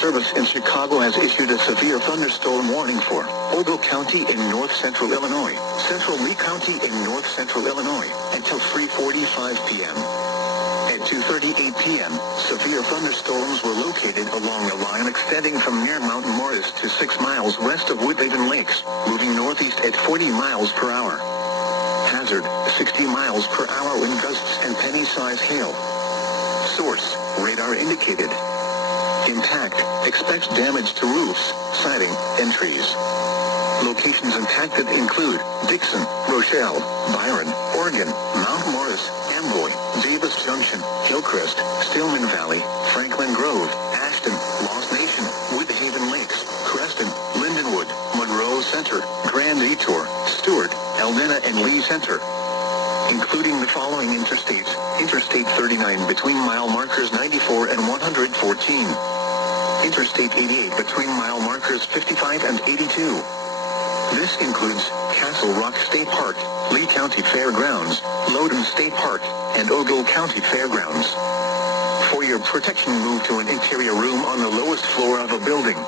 Service in Chicago has issued a severe thunderstorm warning for Ogle County in north-central Illinois, central Lee County in north-central Illinois, until 3:45 p.m. At 2:38 p.m., severe thunderstorms were located along a line extending from near Mount Morris to 6 miles west of Woodhaven Lakes, moving northeast at 40 miles per hour. Hazard, 60 miles per hour wind gusts and penny-size hail. Source, radar indicated. Impact, expects damage to roofs, siding, and trees. Locations impacted include Dixon, Rochelle, Byron, Oregon, Mount Morris, Amboy, Davis Junction, Hillcrest, Stillman Valley, Franklin Grove, Ashton, Lost Nation, Woodhaven Lakes, Creston, Lindenwood, Monroe Center, Grand Detour, Stewart, Eldena and Lee Center. Including the following interstates: Interstate 39 between mile markers 94 and 114. Interstate 88 between mile markers 55 and 82. This includes Castle Rock State Park, Lee County Fairgrounds, Loudoun State Park, and Ogle County Fairgrounds. For your protection, move to an interior room on the lowest floor of a building.